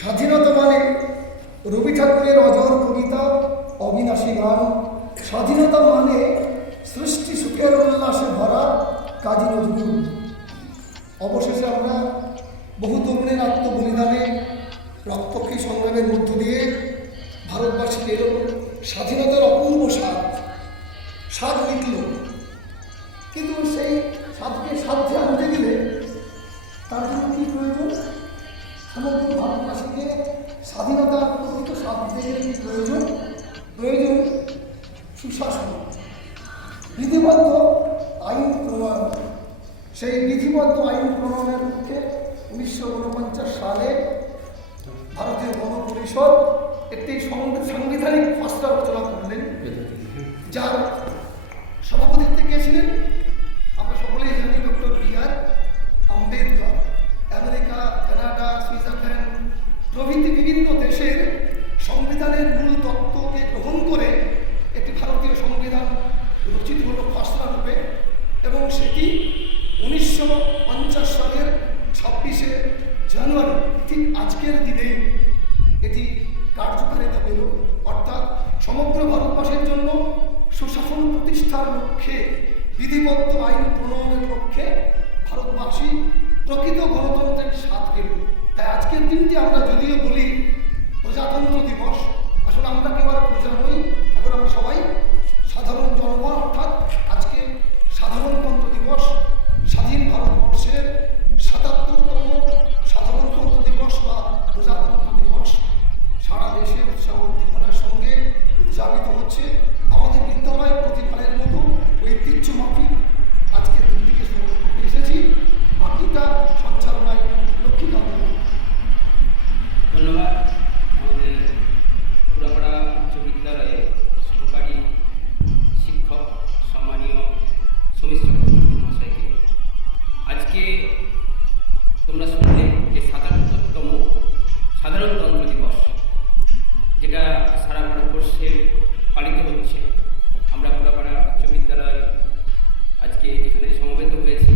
স্বাধীনতা মানে রবি ঠাকুরের অজর কবিতা, অবিনাশী গান। স্বাধীনতা মানে সৃষ্টি সুখের উল্লাসে ভরা কাজী নজরুল। অবশেষে আমরা বহু তরুণের আত্মবলিদানে, রক্তক্ষয়ী সংগ্রামের মধ্য দিয়ে ভারতবাসী পেল স্বাধীনতার অপূর্ব স্বাদ মিটল। কিন্তু সেই স্বাদকে সাধ্যে আনতে গেলে তার জন্য কী প্রয়োজন? সমগ্র ভারতবাসীকে স্বাধীনতার প্রকৃত স্বাদ দিতে গেলে কী প্রয়োজন? প্রয়োজন সুশাসন, বিধিবদ্ধ আইন প্রণয়ন। সেই বিধিবদ্ধ আইন প্রণয়নের পক্ষে 1949 সালে ভারতীয় গণপরিষদ একটি সাংবিধানিক খসড়া রচনা করলেন, যার সভাপতিত্বে কে ছিলেন? আমরা সকলেই জানি doctor B.R.. Ambedkar. America, Canada, Switzerland প্রভৃতি বিভিন্ন দেশের সংবিধানের মূল তত্ত্বকে গ্রহণ করে একটি ভারতীয় সংবিধান রচিত হলো খসড়া রূপে, এবং সেটি 1950 সালের 26শে জানুয়ারি, ঠিক আজকের দিনেই এটি কার্যকারিতা পেল। অর্থাৎ সমগ্র ভারতবাসীর জন্য সুশাসন প্রতিষ্ঠার লক্ষ্যে, বিধিবদ্ধ আইন প্রণয়নের লক্ষ্যে ভারতবাসী প্রকৃত গণতন্ত্রের স্বাদ পেল। তাই আজকের দিনটি আমরা যদিও বলি প্রজাতন্ত্র দিবস, আসলে আমরা কেউ আর প্রজা নই, এখন আমরা সবাই সাধারণ জনগণ। অর্থাৎ আজকে সাধারণতন্ত্র দিবস, স্বাধীন ভারতবর্ষের ৭৭তম সাধারণতন্ত্র দিবস বা প্রজাতন্ত্র দিবস সারা দেশে উৎসাহ উদ্দীপনার সঙ্গে উদযাপিত হচ্ছে। আমাদের বিদ্যালয় প্রতিবারের মতো ঐতিহ্যমাফিক আজকে দিনটিকে স্মরণ করতে এসেছি। বাকিটা সঞ্চালনায় লক্ষ্মীকান্ত। ধন্যবাদ আমাদের পুরাপাড়া উচ্চ বিদ্যালয়ের সহকারী শিক্ষক সম্মানীয় সমীর চক্রবর্তী মহাশয়কে। আজকে তোমরা শুনলে যে ৭৭তম সাধারণতন্ত্র দিবস, যেটা সারা ভারতবর্ষে পালিত হচ্ছে। আমরা পুরাপাড়া উচ্চ বিদ্যালয় আজকে এখানে সমবেত হয়েছি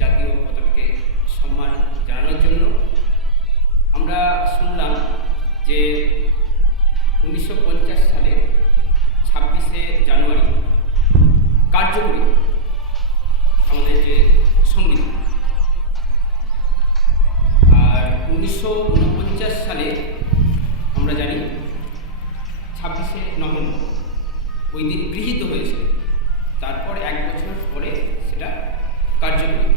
জাতীয় পতাকাকে সম্মান জানানোর জন্য। আমরা শুনলাম যে 1950 সালে 26শে জানুয়ারি কার্যকরী আমাদের যে সংবিধান, আর 1949 সালে আমরা জানি 26শে নভেম্বর ওই দিন গৃহীত হয়েছে। তারপর 1 বছর পরে সেটা কার্যকরী।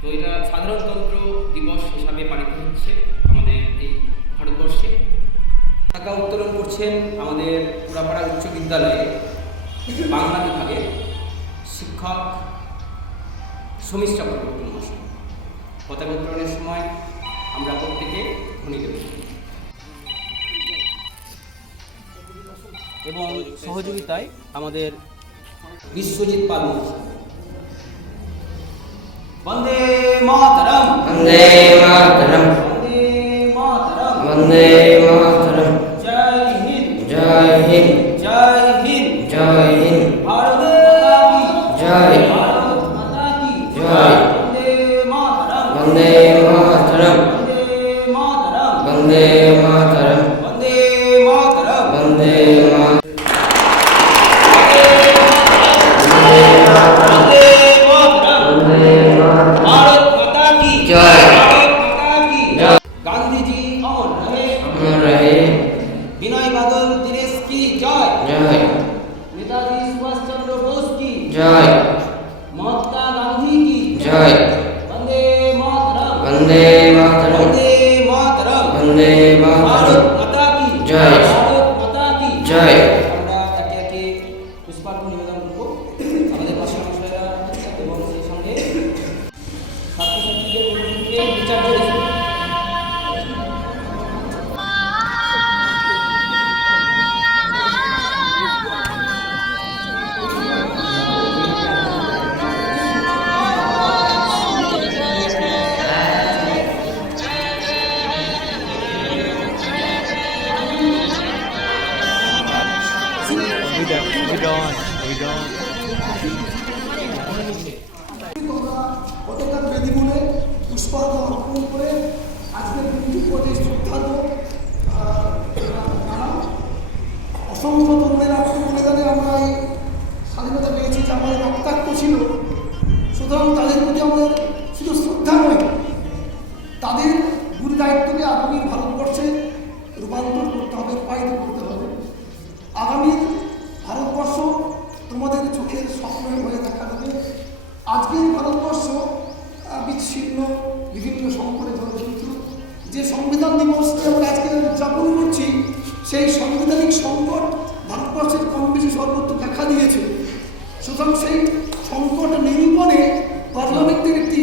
তো এটা সাধারণতন্ত্র দিবস হিসাবে পালিত হচ্ছে আমাদের এই ভারতবর্ষে। পতাকা উত্তোলন করছেন আমাদের পুরাপাড়া উচ্চ বিদ্যালয়ে বাংলা বিভাগের শিক্ষক সমীর চক্রবর্তী মহাশয়। পতাকা উত্তোলনের সময় আমরা প্রত্যেকে ধ্বনি দেব এবং সহযোগিতায় আমাদের বিশ্বজিৎ পাল মহাশয়। বন্দে মাতরম, বন্দে মাতরম, বন্দে মাতরম, বন্দে মাতরম। জয় হিন্দ, জয় হিন্দ, জয় হিন্দ, জয় হিন্দ। ভারত মাতা কি জয়, ভারত মাতা কি জয়। বন্দে মাতরম, বন্দে মাতরম, বন্দে মাতরম, বন্দে মাতরম, বন্দে মাতরম, বন্দে মাতরম। বন্দে মাতরম, भारत माता की जय। भारत माता की जय। गांधी जी अमर रहे, अमर रहे। विनय बादल दिनेश की जय, जय, नेताजी सुभाष चंद्र बोस की जय, महात्मा गांधी की जय। वंदे मातरम, वंदे मातरम, वंदे मातरम, वंदे भारत मातरम। माता की जय। भारत माता की जय। আমরা একে একে পুষ্পার্ঘ্য নিবেদন করব আমাদের পাশে মশাইরা এবং সেই সঙ্গে ছাত্রছাত্রীদের মধ্যে বিচার্য রেখে। দায়িত্বকে আগামীর ভারতবর্ষে রূপান্তর করতে হবে, রূপায়িত করতে হবে। আগামীর ভারতবর্ষ তোমাদের চোখের স্বপ্ন হয়ে দেখা দেবে। আজকের ভারতবর্ষ বিচ্ছিন্ন, বিভিন্ন সংকটে জর্জরিত। যে সংবিধান দিবসকে আমরা আজকে উদযাপন করছি, সেই সাংবিধানিক সংকট ভারতবর্ষের কম বেশি সর্বত্র দেখা দিয়েছে। সুতরাং সেই সংকট নিরূপণে পার্লামেন্টের একটি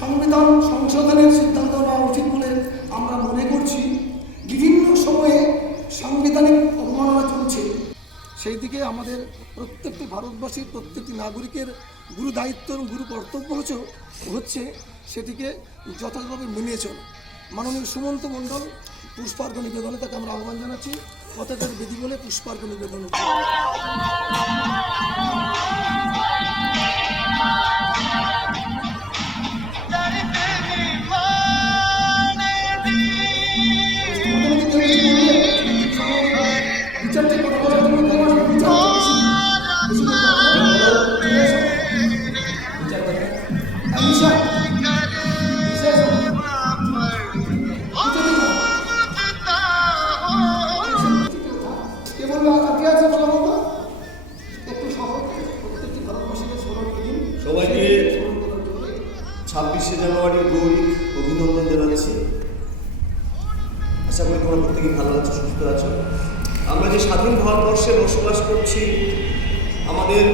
সংবিধান সংশোধনের সিদ্ধান্ত নেওয়া উচিত বলে আমরা মনে করছি। বিভিন্ন সময়ে সাংবিধানিক অবমাননা চলছে, সেই দিকে আমাদের প্রত্যেকটি ভারতবাসীর প্রত্যেকটি নাগরিকের গুরু দায়িত্ব এবং গুরু কর্তব্য হচ্ছে সেটিকে যথাযথভাবে মেনে চলা। মাননীয় সুমন্ত মণ্ডল পুষ্পার্ঘ নিবেদনে তাকে আমরা আহ্বান জানাচ্ছি। পতাকার বিধি বলে পুষ্পার্ঘ নিবেদন। সবাইকে 26শে জানুয়ারির গৌরিক অভিনন্দন জানাচ্ছি। আশা করি তোমরা প্রত্যেকেই ভালো আছো, সুস্থ আছো। আমরা যে স্বাধীন ভারতবর্ষে বসবাস করছি, আমাদের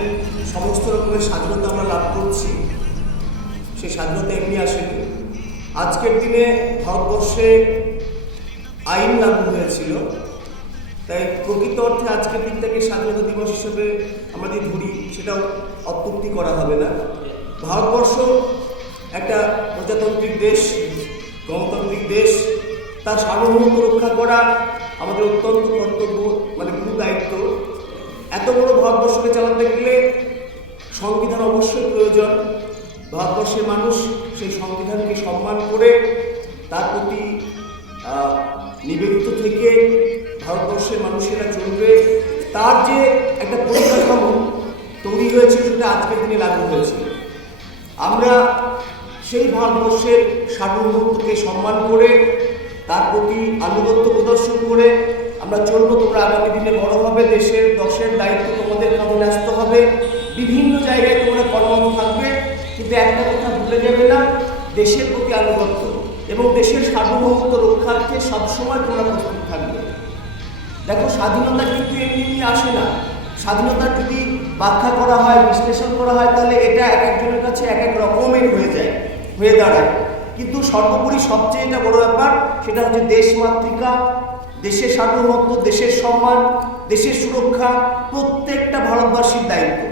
সমস্ত রকমের স্বাধীনতা আমরা লাভ করছি, সেই স্বাধীনতা এমনি আসেনি। আজকের দিনে ভারতবর্ষে আইন লাগু হয়েছিল, তাই প্রকৃত অর্থে আজকের দিনটাকে স্বাধীনতা দিবস হিসেবে আমরা যদি ধরি সেটাও অত্যুক্তি করা হবে না। ভারতবর্ষ একটা প্রজাতান্ত্রিক দেশ, গণতান্ত্রিক দেশ। তার সার্বভৌমত্ব রক্ষা করা আমাদের অত্যন্ত কর্তব্য, মানে গুরু দায়িত্ব। এত বড় ভারতবর্ষকে চালাতে গেলে সংবিধান অবশ্যই প্রয়োজন। ভারতবর্ষের মানুষ সেই সংবিধানকে সম্মান করে তার প্রতি নিবেদিত থেকে ভারতবর্ষের মানুষেরা চলবে। তার যে একটা পরিকাঠামো তৈরি হয়েছে সেটা আজকের দিনে লাগু হয়েছে। আমরা সেই ভারতবর্ষের সার্বভৌমত্বকে সম্মান করে তার প্রতি আনুগত্য প্রদর্শন করে আমরা চলবো। তোমরা আগামী দিনে বড় হবে, দেশের দশের দায়িত্ব তোমাদের কাঁধে ন্যস্ত হবে, বিভিন্ন জায়গায় তোমরা কর্মরত থাকবে, কিন্তু একটা কথা ভুলে যাবে না, দেশের প্রতি আনুগত্য এবং দেশের সার্বভৌমত্ব রক্ষার্থে সবসময় তোমরা প্রস্তুত থাকবে। দেখো, স্বাধীনতা কিন্তু এমনি আসে না। স্বাধীনতা যদি ব্যাখ্যা করা হয়, বিশ্লেষণ করা হয়, তাহলে এটা এক একজনের কাছে এক এক রকমের হয়ে দাঁড়ায়। কিন্তু সর্বোপরি সবচেয়ে এটা বড় ব্যাপার, সেটা হচ্ছে দেশমাতৃকা, দেশের সার্বভৌমত্ব, দেশের সম্মান, দেশের সুরক্ষা প্রত্যেকটা ভারতবাসীর দায়িত্ব।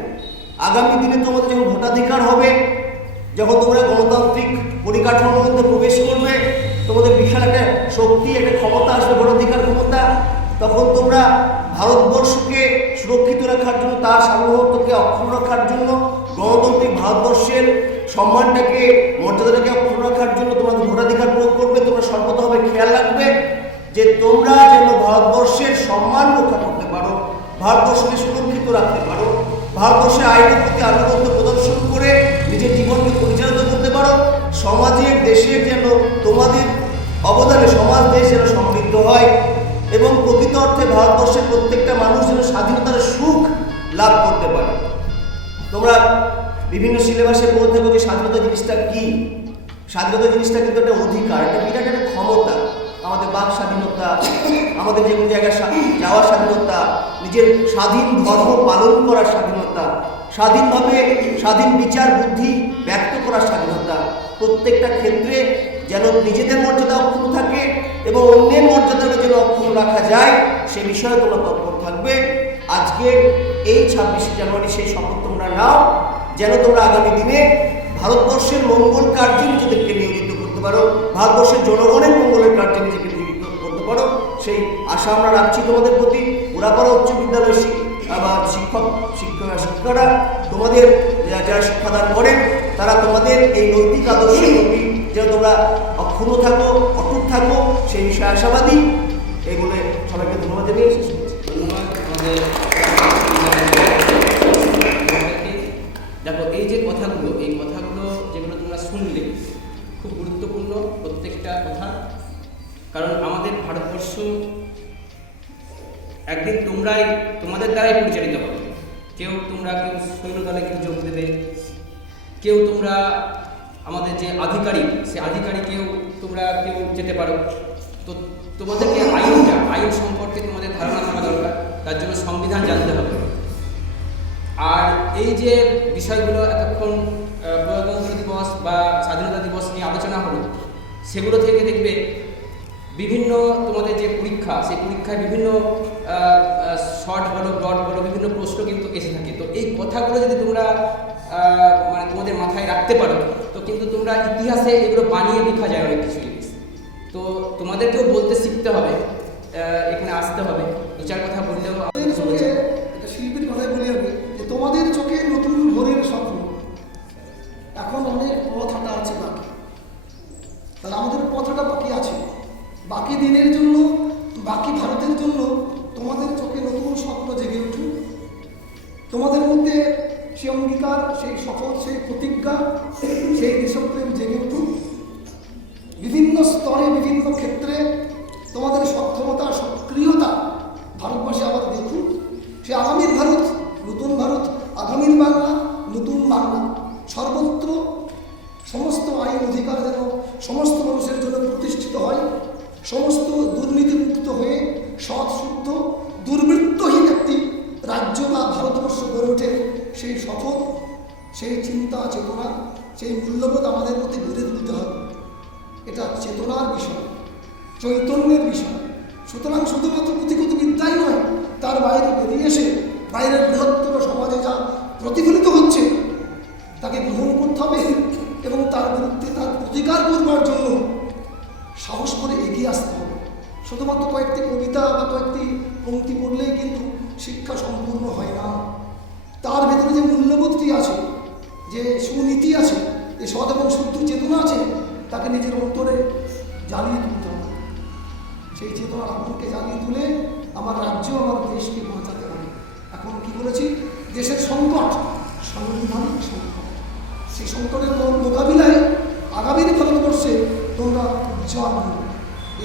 আগামী দিনে তোমাদের যখন ভোটাধিকার হবে, যখন তোমরা গণতান্ত্রিক পরিকাঠামোর মধ্যে প্রবেশ করবে, তোমাদের বিশাল একটা শক্তি, একটা ক্ষমতা আসবে, ভোটাধিকার ক্ষমতা, তখন তোমরা ভারতবর্ষকে সুরক্ষিত রাখার জন্য, তার সার্বভৌমত্বকে অক্ষুণ্ণ রাখার জন্য, গণতান্ত্রিক ভারতবর্ষের সম্মানটাকে, মর্যাদাটাকে অক্ষুণ্ণ রাখার জন্য তোমাদের ভোটাধিকার প্রয়োগ করবে। তোমরা সর্বতভাবে খেয়াল রাখবে যে তোমরা যেন ভারতবর্ষের সম্মান রক্ষা করতে পারো, ভারতবর্ষকে সুরক্ষিত রাখতে পারো, ভারতবর্ষের আইনের প্রতি আনুগত্য প্রদর্শন করে নিজের জীবনকে পরিচালিত করতে পারো। সমাজের, দেশের যেন তোমাদের অবদানে সমাজ, দেশ যেন সমৃদ্ধ হয় এবং প্রকৃত অর্থে ভারতবর্ষের প্রত্যেকটা মানুষ যেন স্বাধীনতার সুখ লাভ করতে পারে। তোমরা বিভিন্ন সিলেবাসে পড়ে থাকো যে স্বাধীনতা জিনিসটা কি। স্বাধীনতা জিনিসটা কিন্তু একটা অধিকার, একটা বিরাট একটা ক্ষমতা। আমাদের বাক স্বাধীনতা, আমাদের যে কোনো জায়গায় যাওয়ার স্বাধীনতা, নিজের স্বাধীন ধর্ম পালন করার স্বাধীনতা, স্বাধীনভাবে স্বাধীন বিচার বুদ্ধি ব্যক্ত করার স্বাধীনতা, প্রত্যেকটা ক্ষেত্রে যেন নিজেদের মর্যাদা অক্ষুণ্ণ থাকে এবং অন্যের মর্যাদাকে যেন অক্ষুণ্ণ রাখা যায়, সে বিষয়ে তোমরা তৎপর থাকবে। আজকে এই 26শে জানুয়ারি সেই শপথ তোমরা নাও, যেন তোমরা আগামী দিনে ভারতবর্ষের মঙ্গল কার্যে নিজেদেরকে নিয়োজিত করতে পারো, ভারতবর্ষের জনগণের মঙ্গলের কার্যে নিজেকে নিয়োজিত করতে পারো, সেই আশা আমরা রাখছি তোমাদের প্রতি। পুরাপাড়া উচ্চ বিদ্যালয়ের শিক্ষকরা তোমাদের যারা শিক্ষাদান করেন, তারা তোমাদের এই নৈতিক আদর্শের প্রতি যেন তোমরা অক্ষুণ্ণ থাকো, অটুট থাকো, সেই বিষয়ে আশাবাদী। এগুলো সবাইকে ধন্যবাদ জানিয়ে শেষ করছি। ধন্যবাদ আমাদের। দেখো, এই যে কথাগুলো, এই কথাগুলো যেগুলো তোমরা শুনলে খুব গুরুত্বপূর্ণ প্রত্যেকটা কথা। কারণ আমাদের ভারতবর্ষ একদিন তোমাদের দ্বারাই পরিচালিত হবে। কেউ সৈন্যদলে কেউ যোগ দেবে, কেউ তোমরা আমাদের যে আধিকারিক, সে আধিকারিকেও কেউ যেতে পারো। তো তোমাদেরকে আইন সম্পর্কে তোমাদের ধারণা থাকা দরকার, তার জন্য সংবিধান জানতে হবে। আর এই যে বিষয়গুলো এতক্ষণ প্রজাতন্ত্র দিবস বা স্বাধীনতা দিবস নিয়ে আলোচনা হলো, সেগুলো থেকে দেখবে বিভিন্ন তোমাদের যে পরীক্ষা, সেই পরীক্ষায় বিভিন্ন শর্ট বলো ব্রড বলো বিভিন্ন প্রশ্ন কিন্তু এসে থাকে। তো এই কথাগুলো যদি তোমরা মানে তোমাদের মাথায় রাখতে পারো, তো কিন্তু তোমরা ইতিহাসে এগুলো বানিয়ে লেখা যায় অনেক কিছু জিনিস। তো তোমাদেরকেও বলতে শিখতে হবে, এখানে আসতে হবে, দু চার কথা বললেও একটা শিল্পীর কথাই বলি আমি, যে তোমাদের চোখে নতুন ভোরের স্বপ্ন, এখন অনেক পথ হাঁটা আছে বাকি। তাহলে আমাদের পথ হাঁটা বাকি আছে, বাকি দিনের জন্য, বাকি ভারতের জন্য তোমাদের চোখে নতুন স্বপ্ন জেগে উঠুক। তোমাদের মধ্যে সেই অঙ্গীকার, সেই শপথ, সেই প্রতিজ্ঞা, সেই দেশপ্রেম জেগে উঠুক। বিভিন্ন স্তরে, বিভিন্ন ক্ষেত্রে তোমাদের সক্ষমতা, সক্রিয়তা ভারতবাসী আবার দেখুক। সে আগামীর ভারত, নতুন ভারত, আগামীর বাংলা, নতুন বাংলা, সর্বত্র সমস্ত আইন অধিকার যেন সমস্ত মানুষের জন্য প্রতিষ্ঠিত হয়, সমস্ত দুর্নীতিমুক্ত হয়ে সৎ শুদ্ধ দুর্বৃত্তহীন একটি রাজ্য বা ভারতবর্ষ গড়ে ওঠে। সেই শপথ, সেই চিন্তা চেতনা, সেই মূল্যবোধ আমাদের মধ্যে গড়ে তুলতে হবে। এটা চেতনার বিষয়, চৈতন্যের বিষয়। সুতরাং শুধুমাত্র পুঁথিগত বিদ্যাই নয়, তার বাইরে বেরিয়ে এসে বাইরের বৃহত্তর সমাজে যা প্রতিফলিত হচ্ছে তাকে গ্রহণ করতে হবে এবং তার বিরুদ্ধে তার প্রতিকার করবার জন্য সাহস করে এগিয়ে আসতে হবে। শুধুমাত্র কয়েকটি কবিতা বা কয়েকটি পংক্তি পড়লেই কিন্তু শিক্ষা সম্পূর্ণ হয় না। তার ভেতরে যে মূল্যবোধটি আছে, যে সুনীতি আছে, যে সৎ এবং শুদ্ধ চেতনা আছে, তাকে নিজের অন্তরে জ্বালিয়ে তুলতে হবে। সেই চেতনার আগুনকে জ্বালিয়ে তুলে আমার রাজ্য, আমার দেশকে বাঁচাতে হবে। এখন কি বলেছি, দেশের সংকট, সাংবিধানিক সংকট, সেই সংকটের মোকাবিলায় আগামীর ভারতবর্ষে তোমরা উজ্জ্বল হবে।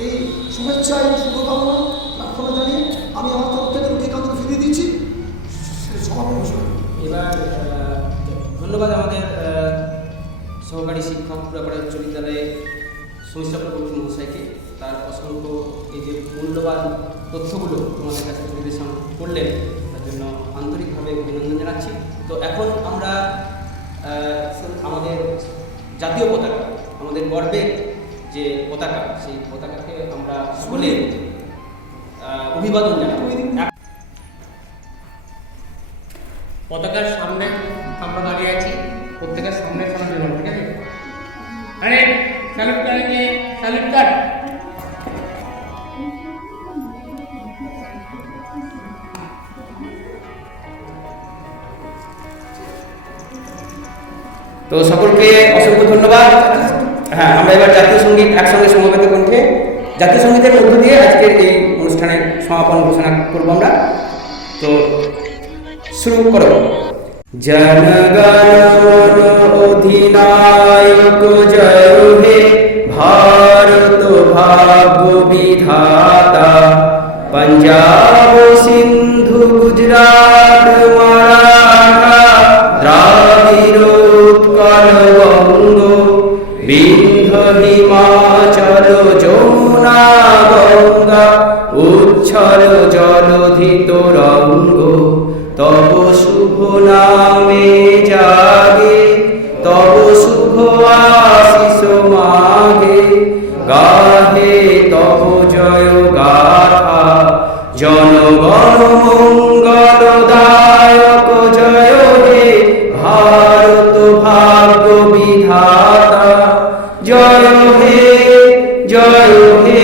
এই শুভেচ্ছা, এই শুভকামনা প্রার্থনা জানিয়ে আমি আমার তরফ থেকে রুটিকান্ত ফিরিয়ে দিচ্ছি। সমাপন ঘোষণা। এবার ধন্যবাদ আমাদের সহকারী শিক্ষক পুরাপাড়া উচ্চ বিদ্যালয়ে সমীর চক্রবর্তী মহাশয়কে, তার অসংখ্য এই যে মূল্যবান তথ্যগুলো তোমাদের কাছে পরিবেশন করলেন, তার জন্য আন্তরিকভাবে অভিনন্দন জানাচ্ছি। তো এখন আমরা আমাদের জাতীয় পতাকা, আমাদের গর্বের যে পতাকা, সেই পতাকাকে আমরা সকলে অভিবাদন জানাবো। পতাকার সামনে আমরা দাঁড়িয়ে আছি, প্রত্যেকের সামনে সামনে দেবো, ঠিক আছে? আরে স্যালুট করেंगे, স্যালুট কর। তো সকলকে অসংখ্য ধন্যবাদ। হ্যাঁ, আমরা এবার জাতীয় সঙ্গীত একসঙ্গে সমবেত কণ্ঠে জাতীয় সঙ্গীতের মধ্য দিয়ে আজকের এই অনুষ্ঠানের সমাপন ঘোষণা করব আমরা। তো শুরু করো। জনগণ অধিনায়ক জয় হে, ভারত ভাগ্য বিধাতা, পঞ্জাব সিন্ধু গুজরাট মারাঠা, দ্রাবিড় উৎকল বঙ্গ, বিন্ধ্য হিমাচল যমুনা গঙ্গা, উচ্ছল জলধি তরঙ্গ, তব শুভ নামে জাগে, তব শুভ আশিস মাগে, গাহে তব জয় গাথা, জনগণ মঙ্গলদায়ক জয় হে, ভারত ভাগ্য বিধাতা জয় হে, জয় হে।